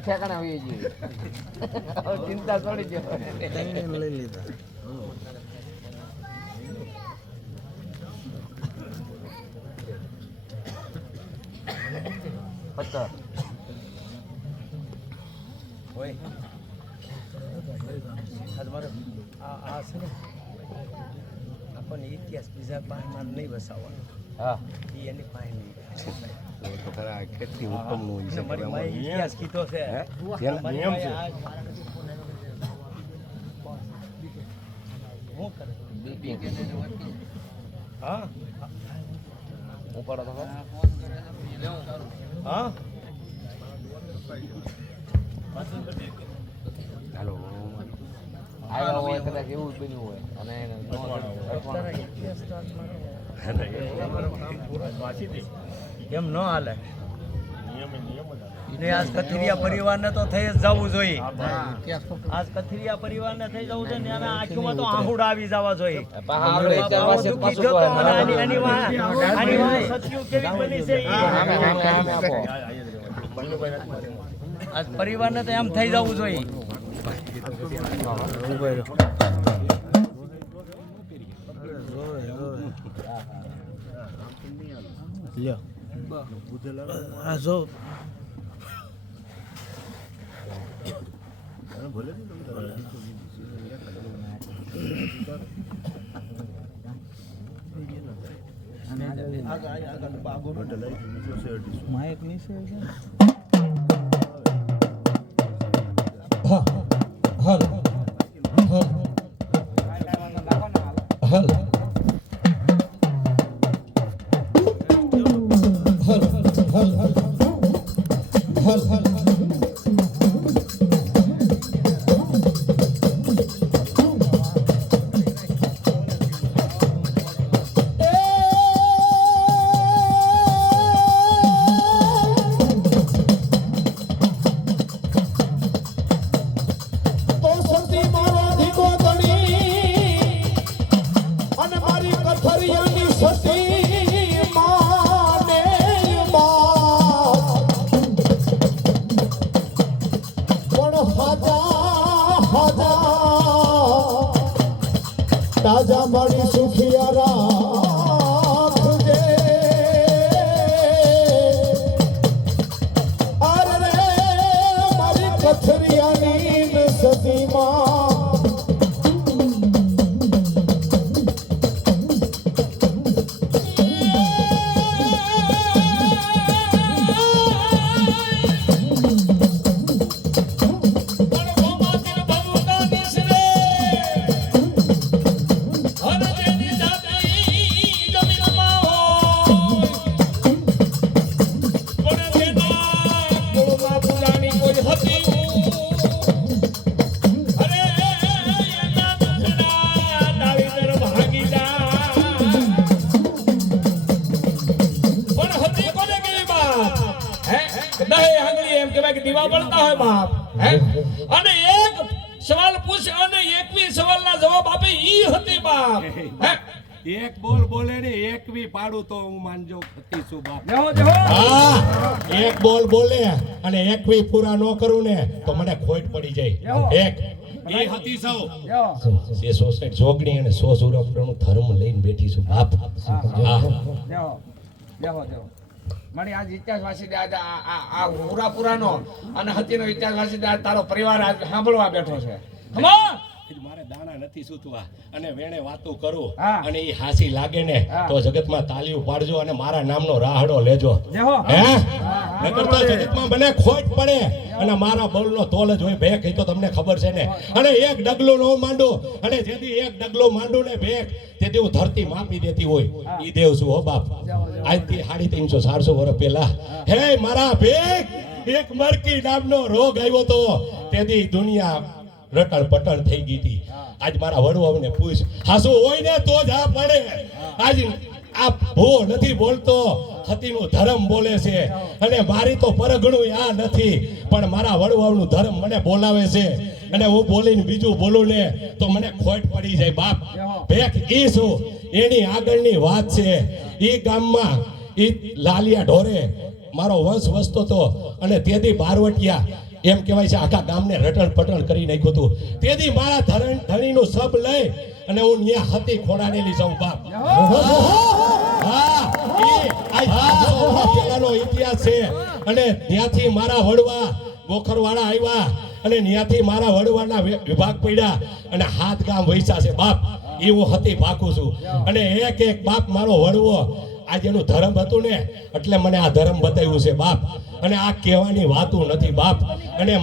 ઠેકાણા આવી ગયું. ચિંતા છોડી દો. લઈ લીધા. આપણને ઇતિહાસ બીજા પાણીમાં નહીં વસાવવાનો. હા એની પાણી તો ખરા કેટલી હુકમનું છે મારી માએ ઇતિહાસ કીધો છે. નિયમ છે. હું કરે હા ઉપાડો તો હા હાલો આવ્યા હોય કદાચ એવું જ બન્યું હોય અને એમ ન હાલે. આજ કથિરિયા પરિવારને તો થઈ જ જવું જોઈએ. આજ કથિરિયા પરિવારને થઈ જવું છે ને એના આંખોમાં તો આહુડા આવી જવા જોઈએ. આજ પરિવારને તો એમ થઈ જવું જોઈએ. માઇક નીચે તાજા મારી સુખિયા રાખજે. અરે મારી કથરિયાની સતીમાં દીવા બળતા હોય બાપ. અને એક સવાલ પૂછે અને 21 સવાલના જવાબ આપે ઈ હતી બાપ. એક બોલ બોલે ને એક વી પાડું તો હું માનજો ખતી છું બાપ. હા એક બોલ બોલે અને 21 પૂરા ન કરું ને તો મને ખોટ પડી જાય. એક એ હતી સૌ જે સોસાયટી જોગણી અને 100 સુરપનું ધર્મ લઈને બેઠી છું બાપ. મને આજ ઇતિહાસ વાસી આ પૂરાનો અને હતીનો ઇતિહાસ વાસી તારો પરિવાર આજ સાંભળવા બેઠો છે. મારે દાણા નથી સૂતવા અને વેણે વાતો કરું અને ઈ હાસી લાગે ને તો જગતમાં તાલીઓ પાડજો અને મારા નામનો રાહડો લેજો. હે નકર તો જગતમાં મને ખોટ પડે અને મારા બળનો તોલ જ હોય. ભેખ એ તો તમને ખબર છે ને. અને એક ડગલો નો માંડું અને જેથી એક ડગલો માંડું ને ભેખ તેથી હું ધરતી માપી દેતી હોય ઈ દેવ છું હો બાપ. આજથી 350-400 વર્ષ પહેલા હે મારા ભેખ એક મરકી નામનો રોગ આવ્યો તો તેથી દુનિયા રટણ પટણ થઈ ગઈ હતી. આજ મારા વડવાઓને પૂછ હાસુ હોય ને તો જ આ પડે. આજ આ ભૂ નથી બોલતો, હતીનું ધર્મ બોલે છે. અને મારી તો પરગણું આ નથી, પણ મારા વડવાઓનું ધર્મ મને બોલાવે છે. અને હું બોલીને બીજું બોલું ને તો મને ખોટ પડી જાય બાપ. ભેખ ઈ છું, એની આગળની વાત છે. ઈ ગામમાં ઈ લાલિયા ઢોરે મારો વંશ વસતો હતો, અને તેથી બારવટિયા એમ કહેવાય છે આખા ગામને રટણ પટણ કરી નાખ્યું હતું. તેથી મારા ધણીનું સબ લઈ અને હું ન્યા હતી ખોડાનેલી જાઉં બાપ. હા, આ 500 વર્ષ પહેલાનો ઇતિહાસ છે. અને ત્યાંથી મારા વડવા ગોખરવાળા આવ્યા, અને ત્યાંથી મારા વડવાના વિભાગ પડ્યા, અને 7 ગામ વૈસા છે બાપ. એ હું હતી ભાકું છું. અને એક એક બાપ મારો વડવો આજે એનું ધર્મ હતું ને એટલે મને આ ધર્મ બતાવ્યું છે બાપ. અને આ કહેવાની વાતું નથી બાપ. અને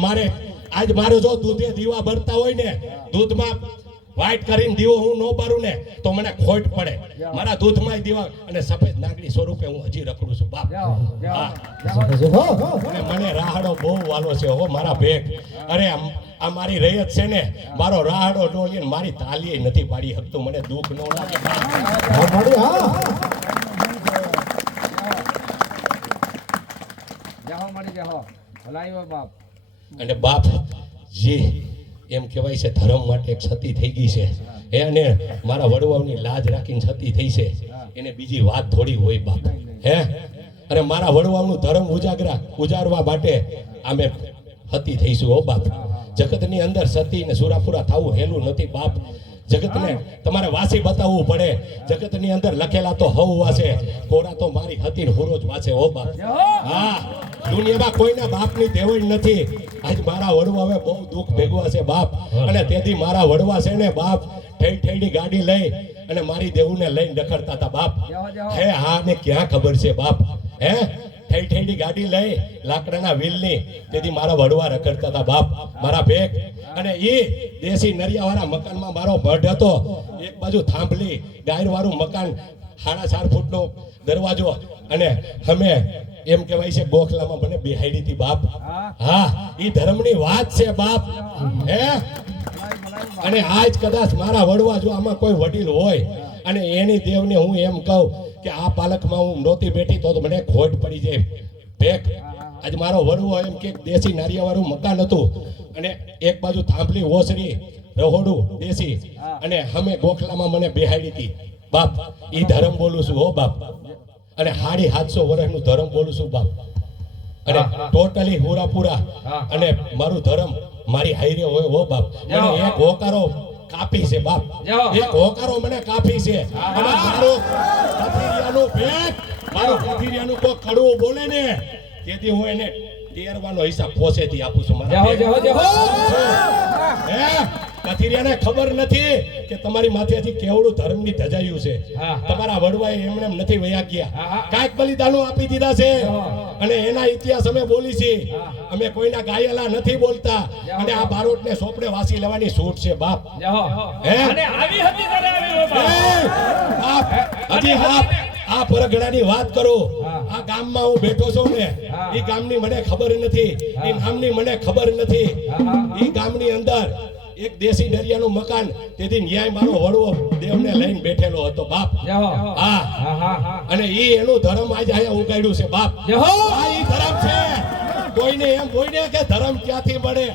મારે જો દૂધે દીવા ભરતા હોય ને, દૂધમાં વાઈટ કરીને દીવો હું ન ભરું ને તો મને ખોટ પડે. મારા દૂધમાં દીવા અને સફેદ નાગડી સ્વરૂપે હું હજી રખડું છું બાપ. હા. અને મને રાહડો બહુ વાલો છે હો મારા ભેગ. અરે આ મારી રૈયત છે ને, મારો રાહડો ડોલીને મારી તાલીએ નથી પાડી શકતો. મને દુઃખ ન લાગે બાપ. અને બાપ જી એમ કહેવાય છે ધર્મ માટે એક સતી થઈ ગઈ છે. અને મારા વડવાઓની લાજ રાખીને સતી થઈ છે. એને બીજી વાત થોડી હોય બાપ. અને મારા વડવાઓનું ધર્મ ઉજારવા માટે અમે સતી થઈશું હો બાપ. જગતની અંદર સતી ને સુરાપુરા થવું હેલું નથી બાપ. જગતને તમારે વાસી બતાવવું પડે. જગતની અંદર લખેલા તો હવ વાસે, કોરા તો મારી હતી હુરોજ વાસે હો બાપ. હા, દુનિયામાં કોઈના બાપની દેવડ નથી. આજ મારા વડવા હવે બહુ દુઃખ ભેગવા છે બાપ. અને તેથી મારા વડવા છે ને બાપ, ઠેડી ગાડી લઈ અને મારી દેવુને લઈને રખડતા હતા બાપ. હા ને ક્યાં ખબર છે બાપ. ઠેડી ગાડી લઈ લાકડાના વ્હીલની, તેથી મારા વડવા રખડતા હતા બાપ મારા ભેગ. અને એ દેશી નરિયાવાળા મકાનમાં મારો મઢ હતો. એક બાજુ થાંભલી ગાયરવાળું મકાન, 4.5 ફૂટનો દરવાજો. અને અમે એમ કહેવાય છે ગોખલામાં મને બેહાડી હતી બાપ. હા, એ ધર્મની વાત છે બાપ. અને આજ કદાચ મારા વડવા જો આમાં કોઈ વડીલ હોય અને એની દેવને હું એમ કહું કે આ પાલકમાં હું નહોતી બેઠી તો મને ખોટ પડી જાય ભેખ. આજ મારો વડવો એમ કે દેશી નારિયાવાળું મકાન હતું, અને એક બાજુ થાંભલી ઓસરી રહોડું દેશી, અને અમે ગોખલામાં મને બેહાડી હતી બાપ. એ ધર્મ બોલું છું હો બાપ. અને 750 વર્ષનું ધર્મ બોલું છું બાપ. અને ટોટલી પૂરા અને મારું ધર્મ મારી હાઈરે હોય હો બાપ. અને એક હોકારો કાપી છે બાપ. એક હોકારો મને કાપી છે. અને મારું કથિરિયાનું કોઈ કડવું બોલે ને તેથી હું એને તેરવાનો હિસાબ પોસેથી આપું છું. કથિરિયાને ખબર નથી કે તમારી માથેથી કેવડું ધર્મની ધજાયું છે. તમારા વડવાએ એમને નથી વયા ગયા, કાંઈક બલિદાનો આપી દીધા છે. અને એના ઇતિહાસ અમે બોલી છે. અમે કોઈના ગાયેલા નથી બોલતા. અને આ બારોટને સોપડે વાસી લેવાની છૂટ છે બાપ. હજી આ પરગણાની વાત કરો. આ ગામમાં હું બેઠો છું ને, એ ગામની મને ખબર નથી, એ નામની મને ખબર નથી. એ ગામની અંદર એક દેશી દરિયાનું મકાન, તેથી ન્યાય મારો વડવો દેવને લઈને બેઠેલો હતો બાપ. હા, અને એ એનું ધર્મ આજે અહીંયા ઉગાડ્યું છે બાપ. આ ઈ ધર્મ છે. કોઈને એમ કોઈને કે ધર્મ ક્યાંથી મળે?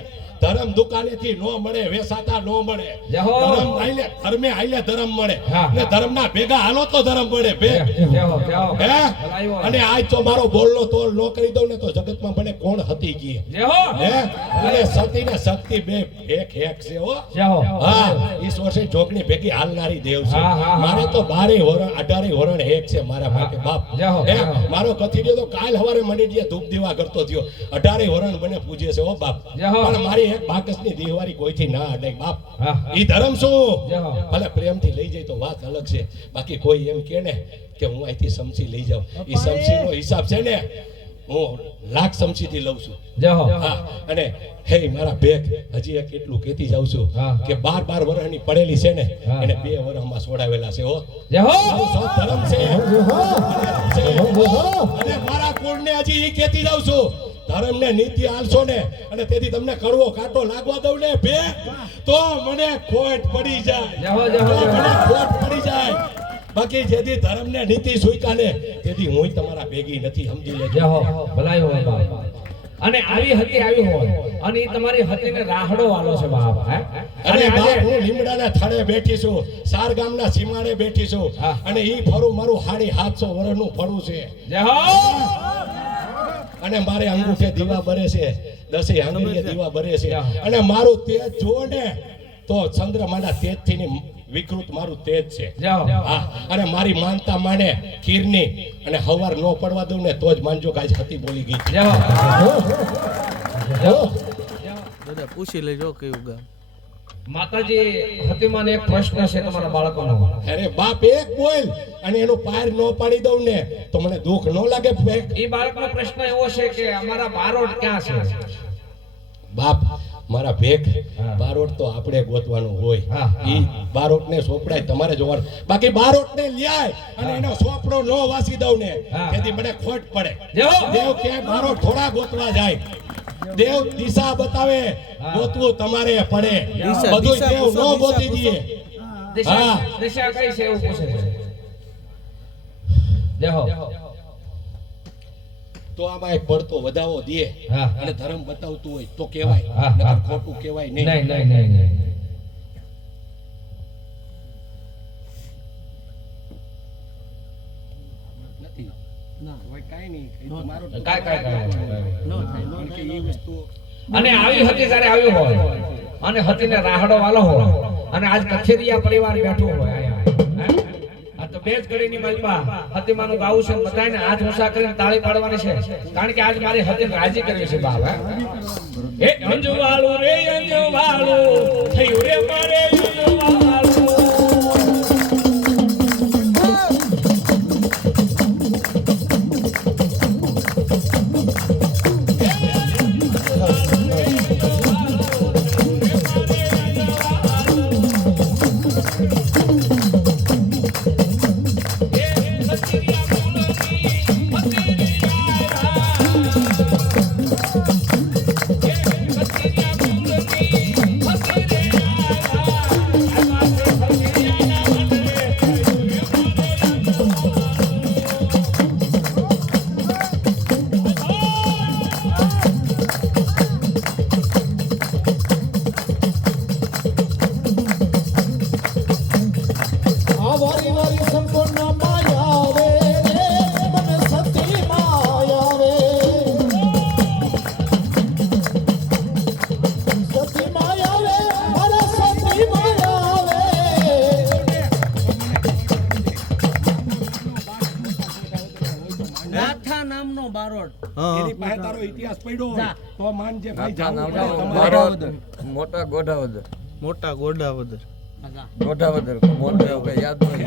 ધર્મ દુકાનેથી નો મળે, વેસાતા નો મળે. ધર્મ આઈલે ધર્મે આઈલે ધર્મ મળે. અને ધર્મના ભેગા હાલો તો ધર્મ મળે. અને આજ તો મારો બોલનો તોલ નો કરી દઉં ને તો જગતમાં મને કોણ હતી ગઈ. અને સતી ને શક્તિ બે એક છે હો. હા, ઈશ્વર છે જોગણી ભેગી હાલનારી દેવ છે. મારે તો 12 વરણ 18 વરણ એક છે મારા માટે બાપ. મારો કથિરિયો તો કાલ સવારે મંડી ધૂપ દીવા કરતો થયો. 18 વરણ મને પૂજે છે હો બાપ. પણ મારી એક બાકસની દિવાળી કોઈથી ના અડે બાપ. ઈ ધર્મ શું? ભલે પ્રેમથી લઈ જાય તો વાત અલગ છે, બાકી કોઈ એમ કે ને કે હું અહીંથી સમસી લઈ જાઉં, ઈ સમસીનો હિસાબ છે ને હું લાખ સમસીથી લઉં છું. અને હે મારા ભેખ હજી એક એટલું કહેતી જાઉં છું કે 12 વર્ષની પડેલી છે ને એને 2 વર્ષમાં છોડાવેલા છે હો. ધર્મ છે. અને મારા કુળને હજી ઈ કહેતી જાઉં છું, ધર્મને નીતિ આલશો ને અને તેથી તમને કડવો કાંટો લાગવા દઉં ને તો મને ખોટ પડી જાય. મને ખોટ પડી જાય. બાકી જેથી ધર્મને નીતિ સ્વીકારે તેથી હું તમારા ભેગી નથી, સમજી લેજો. જય હો ભલાઈ હોય બાપ. અને આવી હતી આવી હોય અને એ તમારી હતીને રાહડો વાલો છે બાપ. હે અરે બાપ, હું લીમડાના થાળે બેઠી છું, સાર ગામના સીમાડે બેઠી છું, અને ઈ ફરું મારું 750 વર્ષનું ફરું છે. જય હો. અને મારે અંગૂઠે દીવા બરે છે, 10 આંગળીએ દીવા બરે છે, અને મારું તેજ જુઓ ને તો ચંદ્રમાના તેજથી ની વિકૃત મારું તેજ છે. હા, અને મારી માનતા માને ખીરની અને હવાર ન પડવા દઉં ને તો જ માનજો કે આજ હતી બોલી ગઈ. દાદા પૂછી લેજો કયું ગામ. માતાજી હતીમાં એક પ્રશ્ન છે તમારા બાળકોનો. અરે બાપ, એક બોલ અને એનું પાર ન પાડી દઉં ને તો મને દુઃખ ન લાગે? એ બાળકનો પ્રશ્ન એવો છે કે અમારા બારોટ ક્યાં છે? બાપ, મારા ભેખ બારોટ તો આપણે ગોતવાનું હોય. ઈ બારોટ ને સોપડાય તમારે જોવાનું. બાકી બારોટ ને લ્યાય અને એનો સોપડો ન વાસી દઉં ને તેથી મને ખોટ પડે. દેવ કે બારોટ થોડા ગોતવા જાય, દેવ દિશા બતાવે, ગોતવું તમારે પડે. બધું દેવ ન ગોતી દે. દિશા દિશા કઈ છે એવું પૂછે છે. દેહો તો આમાં એક પડતો વધાવો દે અને ધર્મ બતાવતું હોય તો કહેવાય, નકર ખોટું કહેવાય નહીં. નહીં નહીં નહીં નહીં. નથી ના હોય કાઈ નહીં, તમારો કાઈ કે એ વસ્તુ. અને આવી હતી જ્યારે આવી હોય અને હતીને રાહડો વાલો હોય અને આજ કથેરિયા પરિવાર બેઠું હોય અહીંયા. આ તો બે જ ઘડીની મજબા હતીમાનું ગાવું છે, બધાને હાથ ઊંચા કરીને તાળી પાડવાની છે, કારણ કે આજ મારી હતીને રાજી કરી છે બાપ. હે અંજવાળું રે અંજવાળું થયું રે મારે અંજવાળું. એની પાસે તારો ઇતિહાસ પડ્યો હોય તો માનજે ભાઈ જાવ. મોટા ગોઢાવદર, મોટા ગોઢાવદર, ગોઢાવદર મોટો એવું કઈ યાદ નથી.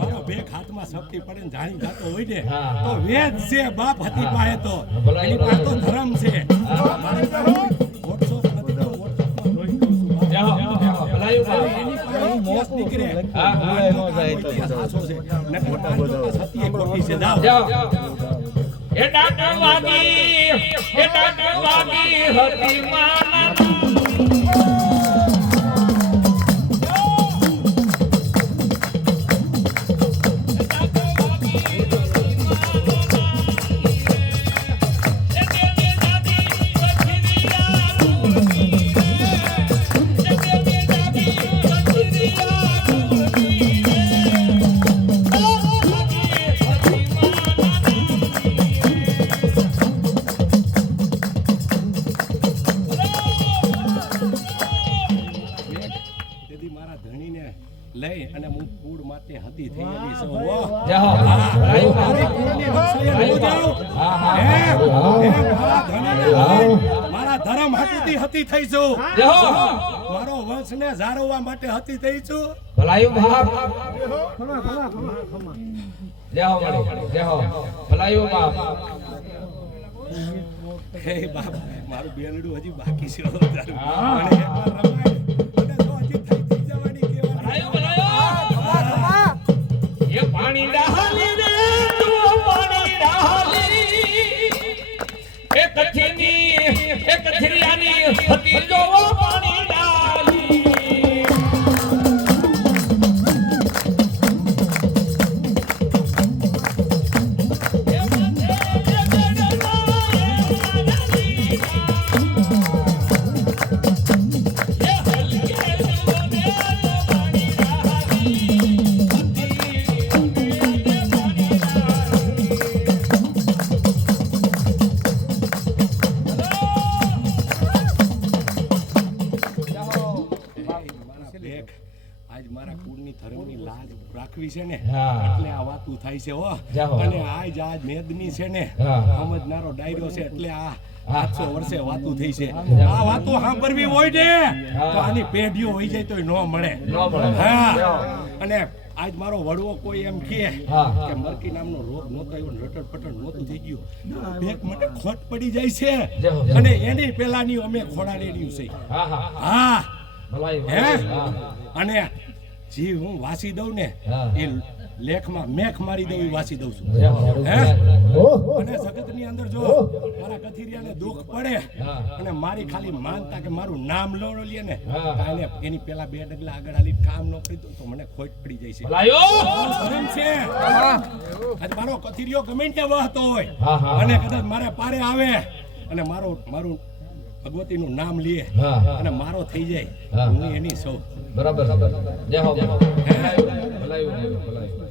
મારો ભેખ હાથમાં શક્તિ પડે ને જાણી જાતો હોય ને તો વેદ છે બાપ. હતી પાસે તો એની પાસે તો ધર્મ છે. લઈ અને હું કુળ માટે હતી થઈ આવી છું. મારા ધર્મ હાટુથી હતી થઈ છું. મારો વંશ ને જાળવવા માટે હતી થઈ છું. ભલાયું બાપ. જય હો જય હો ભલાયું બાપ. હે બાપ, મારું બેલડું હજી બાકી છે. પાણી ડાલી રે તું પાણી ડાલી એ કથિરિયાની હતી જો પાણી ડાલી દેખ આજ મારા કુળની ધર્મની લાજ રાખવી છે ને હા. એટલે આ વાતું થાય છે હો જાહો. અને આજ મેદની છે ને હા. સમજનારો ડાયરો છે એટલે આ 800 વર્ષે વાતું થઈ છે આ વાતું સાંભળવી હોય ને તો આની પેઢીઓ હોઈ જાય તોય ન મળે હા અને આજ મારો વડવો કોઈ એમ કહે હા. કે મરકી નામનો રોગ નહોતો આવ્યો ને રટડ પટડ નહોતું થઈ ગયું બેક મને ખોટ પડી જાય છે જાહો. અને એની પેલાની અમે ખોડાડેલી છે હા હા હા ભલાઈ હે હા અને જે હું વાસી દઉં ને હા. એ લેખમાં મેખ મારી દઉં એ વાસી દઉં છું જાહો. હે અને જગતની અંદર જો મારા કથિરિયાને દુઃખ પડે હા. અને મારી ખાલી માનતા કે મારું નામ લો લે ને હા. કાલે એની પેલા 2 ડગલા આગળ આલી કામ ન કરી દઉં તો મને ખોટ પડી જાય છે ભલાયો ધર્મ છે આજે મારો કથિરિયો ગમે ત્યાં વહતો હોય હા, હા. અને કદાચ મારે પારે આવે અને મારું ભગવતીનું નામ લે હા. અને મારો થઈ જાય હા. હું એની સૌ બરાબર જય હો ભલાયું ભલાયું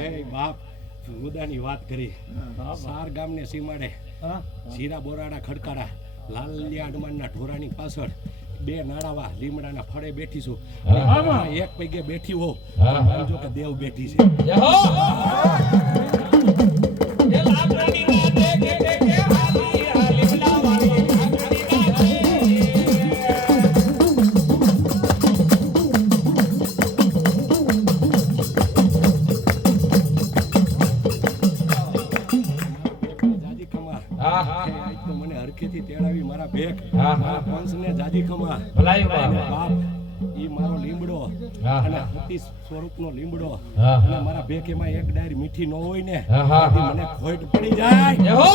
હે બાપ મુદ્દાની વાત કરી સાર ગામને સીમાડે જીરા બોરાડા ખડકારા લાલિયા હનુમાનના ઢોરાની પાછળ 2 નાળાવા લીમડાના ફળે બેઠી છું એક પૈગે બેઠી હો સમજો કે દેવ બેઠી છે જય હો એ લાકડાની રાતે કે હાલી હાલી લાવાળી લાકડાની રાતે જાજી ખમા હા હા આજ તો મને હરખેથી તેડાવી મારા ભેખ હા. મારા પંચને જાજી ખમા ભલાયું અને બા બાપ ઈ મારો લીમડો હા. અને સતી સ્વરૂપનો લીમડો હા. અને મારા ભેખ એમાં એક ડાયર મીઠી ન હોય ને હા, હા, આથી હા. મને ખોટ પડી જાય જય હો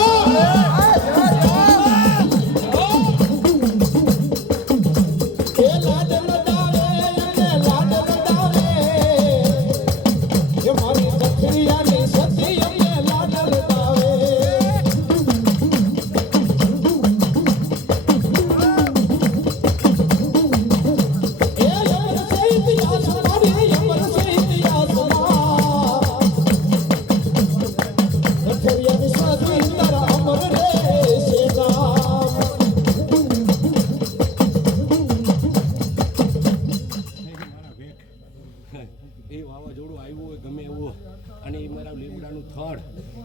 મારા ભેખ એ વાવાઝોડું આવ્યું હોય ગમે એવું અને એ મારા લીમડાનું થડ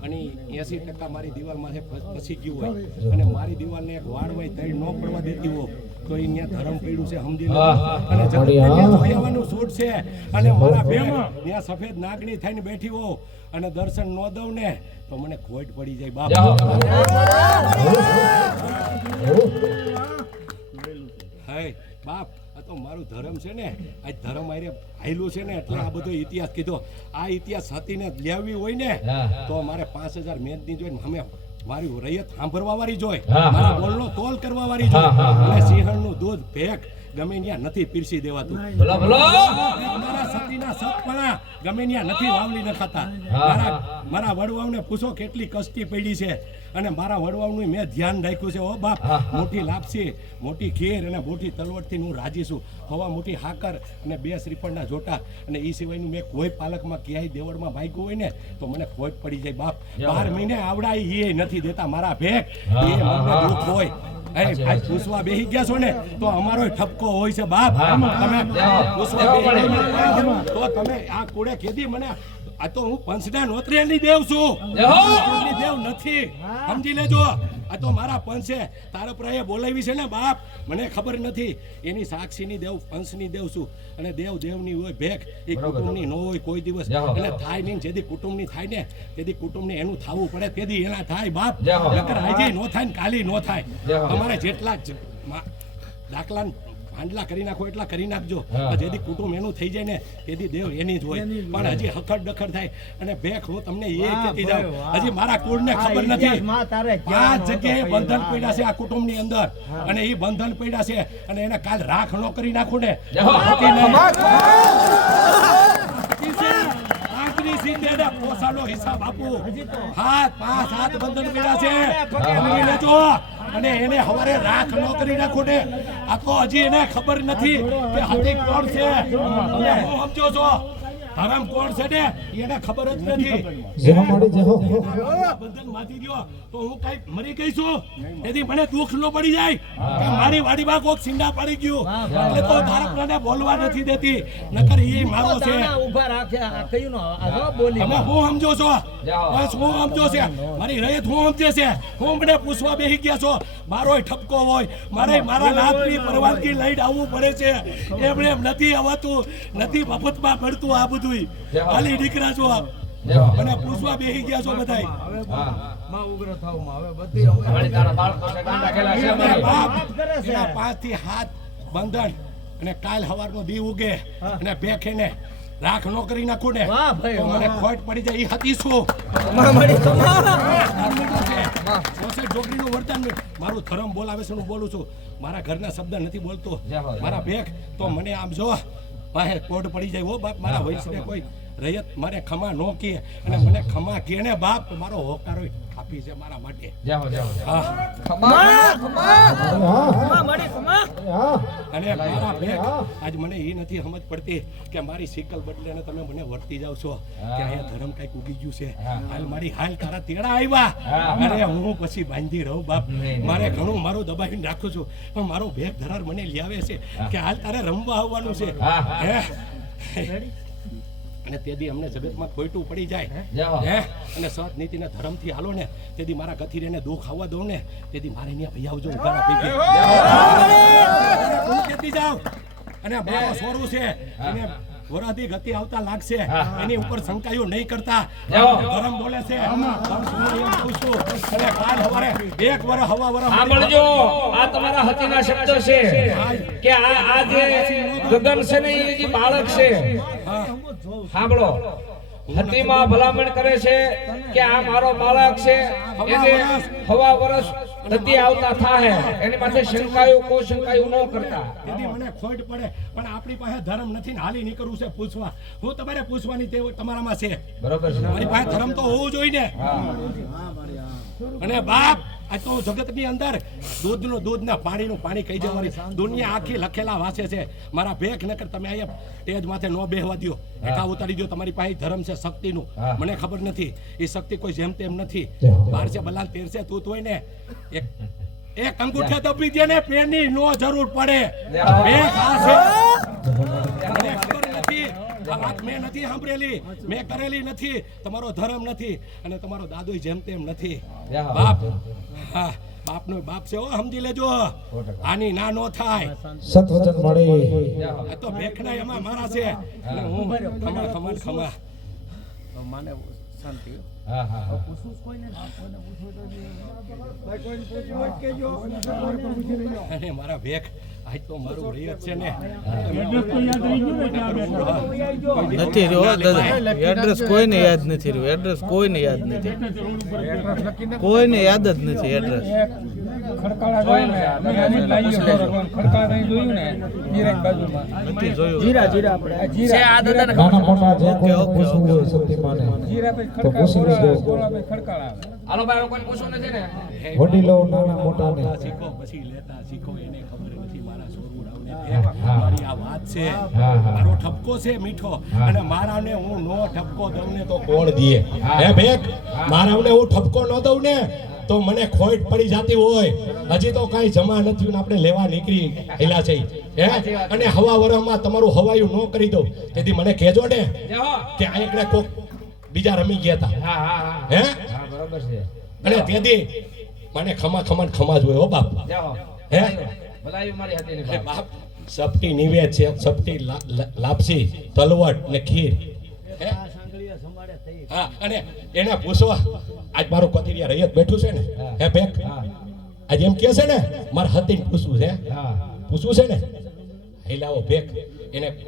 અને 80% મારી દિવાલમાંથી ફસી ગયું હોય અને મારી દિવાલને એક વાડ હોય તઈ ન પડવા દેતી હોય તો એ ત્યાં ધર્મ પડ્યું છે સમજી લો અને જગતને ત્યાં જોઈ આવવાનું છૂટ છે અને મારા ભેખ ત્યાં સફેદ નાગણી થઈને બેઠી હો અને દર્શન ન દઉં ને તો મને ખોટ પડી જાય બાપ હાય બાપ આ તો મારું ધર્મ છે ને આ ધર્મ આરે હાયલું છે ને એટલે આ બધો ઇતિહાસ કીધો આ ઇતિહાસ હતીને લેવી હોય ને તો મારે 5000 મેદની જોઈને અમે મારી રૈયત સાંભળવા વાળી જોઈ મારા બોલનો તોલ કરવા વાળી જોઈ અને સિંહણનું દૂધ ભેખ ગમે ત્યાં નથી પીરસી દેવાતું ભલા ભલા મારા સતીના સતપણા ગમે ત્યાં નથી વાવલી નખાતા મારા વડવાઓને પૂછો કેટલી કષ્ટી પડી છે અને મારા વડવાઓનું મેં ધ્યાન રાખ્યું છે ઓ બાપ મોટી લાપસી મોટી ખીર અને મોટી તલવટથી હું રાજી છું હવા મોટી હાકર અને 2 શ્રીફળના જોટા અને એ સિવાયનું મેં કોઈ પાલકમાં ક્યાંય દેવળમાં ભાગ્યું હોય ને તો મને ખોટ પડી જાય બાપ 12 મહિને આવડાય એ નથી દેતા મારા ભેખ એ મને દુઃખ હોય આજ પૂછવા બેહી ગયા છો ને તો અમારો ઠપકો હોય છે બાપ તમે પૂછવા તો તમે આ કુડે કીધી મને આ તો હું પંચના નોતરિયાની દેવ છું ની દેવ નથી સમજી લેજો આ તો મારા પંચ છે તારા પ્રએ બોલાવી છે ને બાપ મને ખબર નથી એની સાક્ષીની દેવ પંચની દેવ છું અને દેવ દેવની હોય ભેખ એ કુટુંબની ન હોય કોઈ દિવસ એટલે થાય નહીં જેથી કુટુંબની થાય ને તેથી કુટુંબને એનું થવું પડે તેથી એના થાય બાપ નકર આજે નો થાય ને કાલી નો થાય તમારે જેટલા દાખલા ભાંડલા કરી નાખો એટલા કરી નાખજો જેથી કુટુંબ એનું થઈ જાય ને તેથી દેવ એની જ હોય પણ હજી હખડ ડખડ થાય અને ભેખ હું તમને એ કહેતી જાઉં હજી મારા કુળને ખબર નથી 5 જગ્યાએ બંધન પડ્યા છે આ કુટુંબની અંદર અને એ બંધન પડ્યા છે અને એને કાલ રાખ ન કરી નાખું ને પોસાનો હિસાબ આપું 5 બંધન પડ્યા છે લેજો અને એને હવારે રાખ ન કરી નાખો ને આ તો હજી એને ખબર નથી કે હાથી કોણ છે તમે હું સમજો છો હરામ કોણ છે ને એને ખબર જ નથી જય હો માડી જય હો બંધન માંથી ગયો તો હું કઈ મરી ગઈ છું એથી મને દુઃખ ન પડી જાય કે મારી વાડીમાં કોક સિંડા પડી ગયું એટલે તો ધારકને બોલવા નથી દેતી નકર ઈ મારો છે ઉભા રાખે આ કયું નો આ જો બોલી તમે હું સમજો છો બસ હું સમજો છે મારી રયત હું સમજે છે હું મને પૂછવા બેસી ગયા છો મારોય ઠપકો હોય મારે મારા નાતની પરવાનગી લઈને આવવું પડે છે એમણે એમ નથી આવતું નથી મફતમાં મળતું આ બધું ખાલી દીકરા છો મને પૂછવા બેસી ગયા છો બધાય માં ઉગ્ર થાવ માં હવે બધી અમારી તારા બાળકો છે ગાંડા ખેલા છે અમારી. બાપ એના 5 થી 7 બંધન અને કાલ સવારનો દી ઉગે અને ભેખેને રાખ નો કરી નાખું ને વાહ ભાઈ, તો મને ખોટ પડી જાય ઈ હતી શું સોસે છોકરીનું વર્તન મારું ધર્મ બોલાવે છે હું બોલું છું મારા ઘરના શબ્દ નથી બોલતો મારા ભેખ તો મને આમ જો વાહે કોડ પડી જાય હો બાપ મારા વયસને કોઈ રયત મારે ખમા નો કહે અને મને ખમા કહે ને બાપ તો મારો હોકારો આપી છે મારા માટે જાઓ જાઓ હા હા અને મારા ભેખ આજ મને એ નથી સમજ પડતી કે મારી સિકલ બદલે ને તમે મને વર્તી જાવ છો કે અહીંયા ધર્મ કઈક ઉગી ગયું છે હાલ મારી હાલ તારા તેડા આવ્યા અરે હું પછી બાંધી રહું બાપ મારે ઘણું મારું દબાવીને રાખું છું પણ મારો ભેખ ધરાર મને લાવે છે કે હાલ તારે રમવા આવવાનું છે હે અને તેથી અમને જગતમાં ખોટું પડી જાય હે અને સત નીતિ ને ધર્મ થી હાલો ને તેથી મારા કથીરેને દુઃખ આવવા દઉં ને તેથી મારે અહીંયા ભૈયા આવજો ઉભા પૈકી કેતી જાવ અને મારો સોરું છે એને વરાધી ગતિ આવતા લાગશે એની ઉપર શંકાયું નહીં કરતા ધર્મ બોલે છે અને કાલ હવારે એક વર હવા વર સાંભળજો આ તમારા હતીના શબ્દો છે કે આ જે ગગન છે ને એ જે બાળક છે સાંભળો હતીમાં ભલામણ કરે છે કે આ મારો બાળક છે એને હવા વર્ષ નથી આવતા થાય એની પાસે શંકાયું કોઈ શંકાયું ન કરતા તેથી મને ખોટ પડે પણ આપણી પાસે ધર્મ નથી ને હાલી નીકળવું છે પૂછવા હું તમારે પૂછવાની તે તમારામાં છે બરોબર છે મારી પાસે ધર્મ તો હોવું જોઈએ ને અને બાપ આજ તો જગતની અંદર દૂધનું દૂધ ને પાણીનું પાણી કહી જવાની દુનિયા આખી લખેલા વાંચે છે મારા ભેખ નકર તમે અહીંયા સ્ટેજ માથે ન બેહવા દો એકા ઉતારી દો તમારી પાસે ધર્મ છે શક્તિનું મને ખબર નથી એ શક્તિ કોઈ જેમ તેમ નથી 12 બલાલ 13 તૂત હોય ને એક અંગૂઠે દબી દે ને પેનની નો જરૂર પડે ભેખ આ છે મને ખબર નથી આ વાત મેં નથી સાંભળેલી મેં કરેલી નથી તમારો ધર્મ નથી અને તમારો દાદો જેમ તેમ નથી બાપ હા બાપનો બાપ છે ઓ સમજી લેજો આની ના નો થાય સતવચન મળી આ તો ભેખના એમાં મારા છે અને હું ખમા માને શાંતિ હા હા અને મારા ભેખ આજ તો મારું રૈયત છે ને નથી રહ્યો દાદા એડ્રેસ કોઈને યાદ નથી રહ્યું એડ્રેસ કોઈને યાદ નથી કોઈને યાદ જ નથી એડ્રેસ નથી જોયું નાના મોટા જે કોઈ પૂછવું હોય શક્તિમાને તો પૂછી લેજો હાલો ભાઈ કોઈ પૂછવું નથી ને વડીલો નાના મોટાને શીખો પછી લેતા શીખો એને ખબર નથી મારા સોરુડાવને મારી આ વાત છે મારો ઠપકો છે મીઠો અને મારાને હું નો ઠપકો દઉં ને તો કોણ દે હે ભેખ મારાને હું ઠપકો ન દઉં ને તો મને ખોટ પડી જતી હોય હજી તો કઈ જમા નથી ને આપણે લેવા નીકળી હેલા છે હે અને હવા વરમાં તમારું હવાયું ન કરી દઉં તેથી મને કહેજો ને કે આ એકડે કોક બીજા રમી ગયા હતા હા હા હા હે હા બરોબર છે અને તેથી મને ખમા જોઈએ હો બાપ જાઓ હે ભલાઈ મારી હતી ને અરે બાપ સપટી નિવેદ છે સપટી લાપસી તલવટ ને ખીર હે? હા અને એને પૂછવા આજ મારું કતિરિયા રૈયત બેઠું છે ને હે ભેખ આજ એમ કે છે ને મારે હતીને પૂછવું છે હા પૂછવું છે ને હેલાવો ભેખ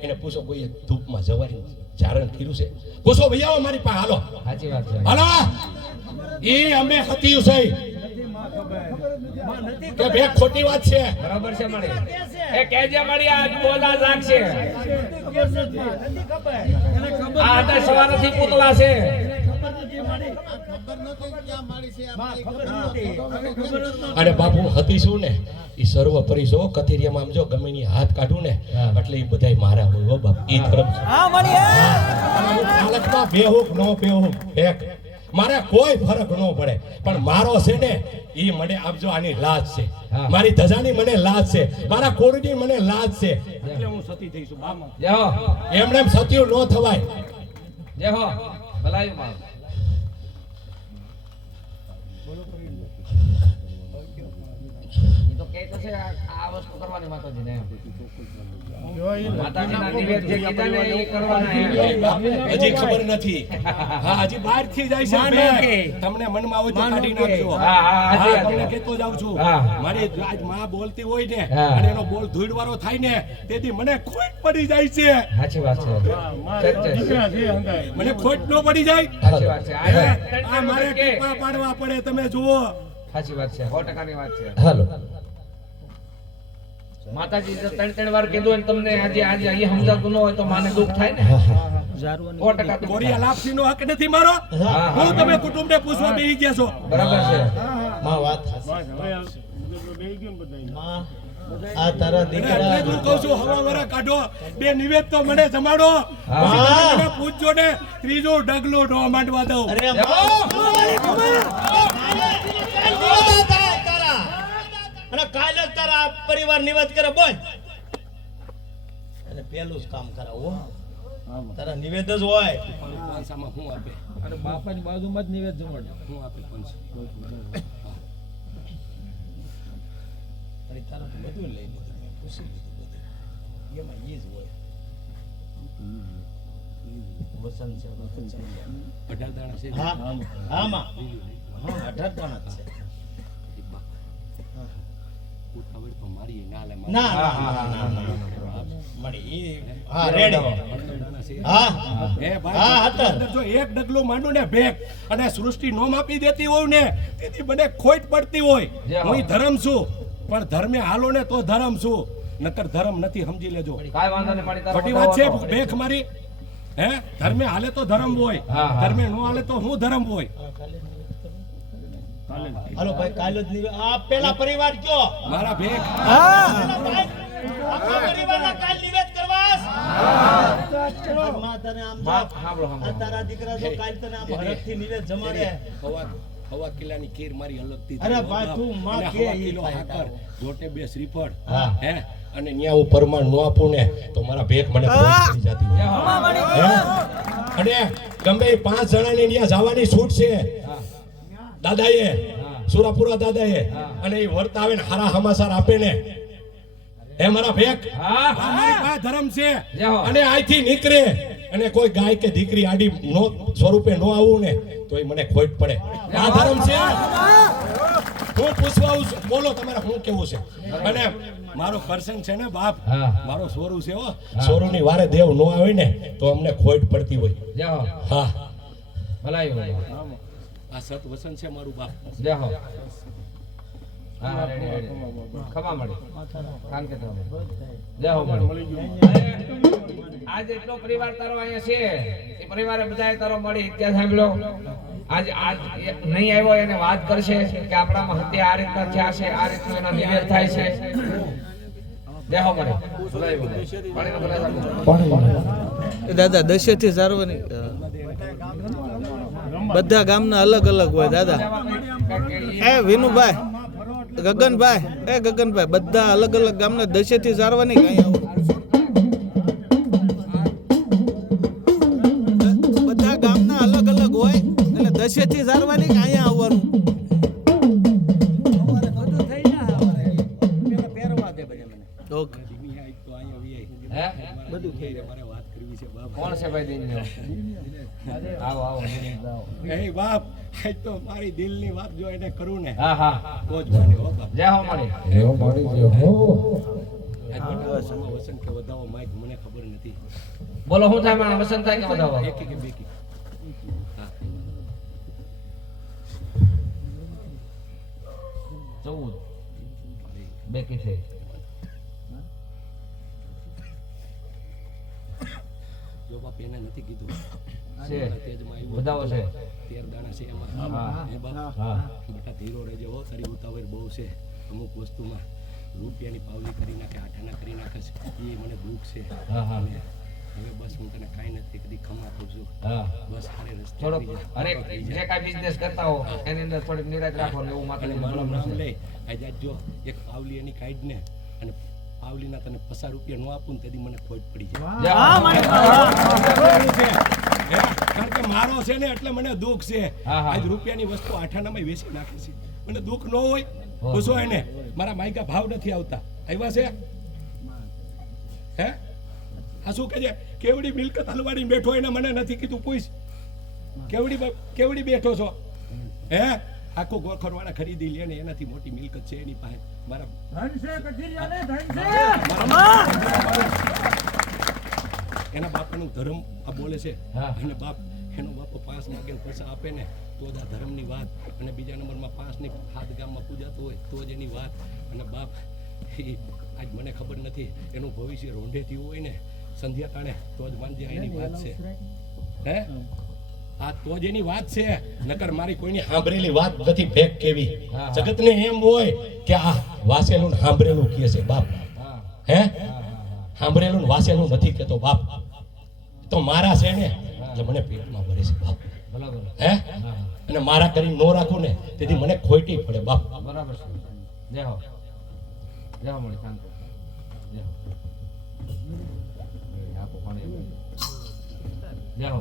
એને પૂછો કોઈ ધૂપમાં જવારી જારણ કર્યું છે પૂછો ભૈયા મારી પાસે હાલો સાચી વાત છે હાલો એ અમે હતીયું છે કે ભેખ ખોટી વાત છે બરોબર છે મળી એ કેજે મળી આજ બોલા રાખશે આ હતા સવારથી પુતળા છે અને બાપુ હતી શું ને ઈ સર્વોપરી છો કથિરિયામાં આમ જો ગમે ની હાથ કાઢું ને એટલે ઈ બધાય મારા હોય હો બાપ ઈ ધર્મ છે. અને હું પાલકમાં બેહું કે ન બેહું એક મારે કોઈ ફરક ન પડે પણ મારો છે ને ઈ મને આપજો આની લાજ છે મારી ધજાની મને લાજ છે મારા કોળની મને લાજ છે એટલે હું સતી થઈશું બાપ જય હો એમને એમ સતીયું ન થવાય જય હો ભલાયું બાપ ઈ તો કહેતો છે આ વસ્તુ કરવાની માતાજીને એમ. માતાજીના નિવેદ જે કીધા ને એ કરવાના એમ. હજી ખબર નથી હા હજી બહાર થી જાય છે બે. તમને મનમાં હોય તો કાઢી નાખજો હા, હા, હજી, હા, તમને હજી. કહેતો જાઉં છું હા. મારી આજ માં બોલતી હોય ને હા. અને એનો બોલ ધૂળવાળો થાય ને તેથી મને ખોટ પડી જાય છે સાચી વાત છે મને ખોટ ન પડી જાય સાચી વાત છે આ મારે ટીપા પાડવા પડે તમે જુઓ સાચી વાત છે 100% ની વાત છે હાલો માતાજી જો ત્રણ વાર કીધું ને તમને આજે અહીં સમજાતું ન હોય તો માને દુઃખ થાય ને 100% દુઃખ કોરિયા થાય. લાપસી નો હક નથી મારો હા. હું તમે કુટુંબને પૂછવા બેસી ગયા છો બરાબર છે માં વાત હાચી. માં આ તારા અને દીકરા એટલે જ હું કહું છું હવા વરા કાઢો બે નિવેદ તો મને જમાડો હા. પછી તમે મને પૂછજો ને ત્રીજું ડગલું નો માંડવા દઉં અરે જય હો! અને કાલે જ તારા પરિવાર નિવેદ કરે બોલ અને પેલું જ કામ કરાવો તારા નિવેદ જ હોય પાંચામાં હું આપે અને બાપાની બાજુમાં જ નિવેદ જમાડે. હું આપે પાંચસો અને તારા તો બધું લઈ લીધું મેં પૂછી લીધું બધું એમાં ઈ જ હોય વસન છે વસન છે 18 દાણા છે હા હા માં હા 18 દાણા જ છે ઉતાવળ તો મારી ના લે ના ના ના મળી ઈ હા રેડી હા એ હા, ભાઈ હતા. અંદર જો એક ડગલું માંડું ને ભેગ અને સૃષ્ટિ નો માપી દેતી હોય ને તેથી મને ખોટ પડતી હોય હું ઈ ધર્મ છું પણ ધર્મે હાલો ને તો ધર્મ છું નકર ધર્મ નથી સમજી લેજો કાંઈ વાંધો નહીં મારી તરફ ખોટી વાત છે વાંધો. ભેખ મારી હે ધર્મે હાલે તો ધર્મ હોય હા, હા. ધર્મે નો હાલે તો હું ધર્મ હોય હાલો ભાઈ કાલે જ આ પેલા પરિવાર કયો મારા ભેખ આખા પરિવારના કાલ નિવેદ કરવાસ માં તને આમ જો હા, સાંભળો, સાંભળો. આ તારા દીકરા જો કાલ તને આમ હરખથી નિવેદ જમાડે હવા કિલ્લાની ખીર મારી અલગથી અરે થાય. ભાઈ, તું માં અને કે હવા ઈ કિલો થાય હાકર, જોટે 2 શ્રીફળ હા. હે અને ન્યા હું પરમાણ નો આપું ને તો મારા ભેખ મને ખોટ પડી જાતી હોય. હે? અને ગમે એ 5 જણાની ન્યા જવાની છૂટ છે દાદાએ સુરાપુરા દાદાએ અને એ વર્તાવે ને હારા સમાચાર આપે ને હે મારા ભેખ હા. આ મારી પાસે ધર્મ છે જય હો. અને અહીંથી નીકળે અને કોઈ ગાય કે દીકરી આડી નો સ્વરૂપે નો આવું ને તો એ મને ખોટ પડે આ ધર્મ છે હું પૂછવા આવું છું. બોલો તમારે શું કેવું છે અને મારો પર્સન છે ને બાપ હા. મારો સોરું છે હો સોરુની વારે દેવ નો આવે ને તો અમને ખોટ પડતી હોય જય હો. હા ભલાયું ભલાયું. આ સત વસન છે મારું બાપ જય હો. હા, રેડી, રેડી. ખમા મળી. કાંકે તો મળી. જય હો મળી. આજ એટલો પરિવાર તારો અહીંયા છે એ પરિવારે બધાએ તારો મળી ત્યાં સાંભળ્યો આજ નહીં આવ્યો એને વાત કરશે કે આપણામાં હત્યા આ રીતના થયા છે આ રીતનું એનો નિવેદ થાય છે જય હો મળી. ભલાયું ભલાયું. પાણીનો ભલાયું. એ દાદા દશેથી સારવાની બધા ગામના અલગ અલગ હોય દાદા. એ વિનુભાઈ ગગનભાઈ બધા અલગ અલગ ગામના દશેથી સારવાની કઈ બધા ગામના અલગ અલગ હોય એટલે દશેથી સારવાની કે અહીંયા આવવાનું. ઓકે હે? બધું થઈ રહે મારે વાત કરવી છે બાપ કોણ છે ભાઈ દિનનો? આવો આવો. એ બાપ આજ તો મારી દિલની વાત જો એને કરું ને હા હા. તો જ મને હો બાપ જય હો મળી. એવો મળી ગયો હો આજ મોટા વસન કે વધાવો માઈક મને ખબર નથી બોલો શું થાય મારા વસંત થાય કે બધાવો? એકી કે બેકી હા 14 બેકી છે. જો બાપ એને નથી કીધું છે તેજમાં આવ્યું વધાવો છે 13 દાણા છે એમાં હા. હે બાપ હા બેટા ધીરો રહેજો હો, તારી ઉતાવળ બહુ છે. અમુક વસ્તુમાં રૂપિયાની પાવલી કરી નાખે, આઠાના કરી નાખે છે, એ મને દુઃખ છે. હા હા અને હવે બસ હું તને કાંઈ નથી કદી ખમા આપું છું. હા બસ સારી રસ્તે થોડો આવી જા. અરે જે કાંઈ બિઝનેસ કરતા હો એની અંદર થોડીક નિરાશ રાખો ને એવું અને માતાજીનું મારું ભલું નામ છે. લે આજે આજ જો એક પાવલી એની કાઢ ને અને પાવલીના તને 50 રૂપિયા ન આપું ને તેથી મને ખોટ પડી જાય. જય હો. હે? કારણ કે મારો છે ને એટલે મને દુઃખ છે. હા, હા. આજ રૂપિયાની વસ્તુ આઠાનામાં વેચી નાખે છે, મને દુઃખ ન હોય પૂછો એને. મારા માયકા ભાવ નથી આવતા, આવ્યા છે હે? આ શું કહે છે કેવડી મિલકત હલવાડી બેઠો એને મને નથી કીધું, પૂછ કેવડી બેઠો છો હે? આખો ગોખરવાળા ખરીદી લે ને એનાથી મોટી મિલકત છે એની પાસે. મારા એના બાપાનું ધર્મ આ બોલે છે. હા. અને બાપ એનો બાપો 5 માગે પૈસા આપે ને તો જ આ ધર્મની વાત, અને બીજા નંબરમાં 5 ની 7 ગામમાં પૂજાતું હોય તો જ એની વાત. અને બાપ ઈ આજ મને ખબર નથી એનું ભવિષ્ય રોંઢે થયું હોય ને સંધ્યા ટાણે તો જ વાંજે એની વાત છે હે? આ તો જ એની વાત છે, નકર મારી કોઈની સાંભળેલી વાત નથી ફેક કેવી. હા. જગતને એમ હોય કે આ વાસેલું ને સાંભળેલું કહે છે બાપ હા હે? સાંભળેલું ને વાસેલું નથી કહેતો બાપ. તો મારા છે ને એટલે મને પેટમાં ભરે છે બાપ બરાબર હે? અને મારા કરીને નો રાખું ને તેથી મને ખોટી પડે બાપ. બરાબર છે. જય હો જય હો મળી શાંત જય હો આપો પાણી જય હો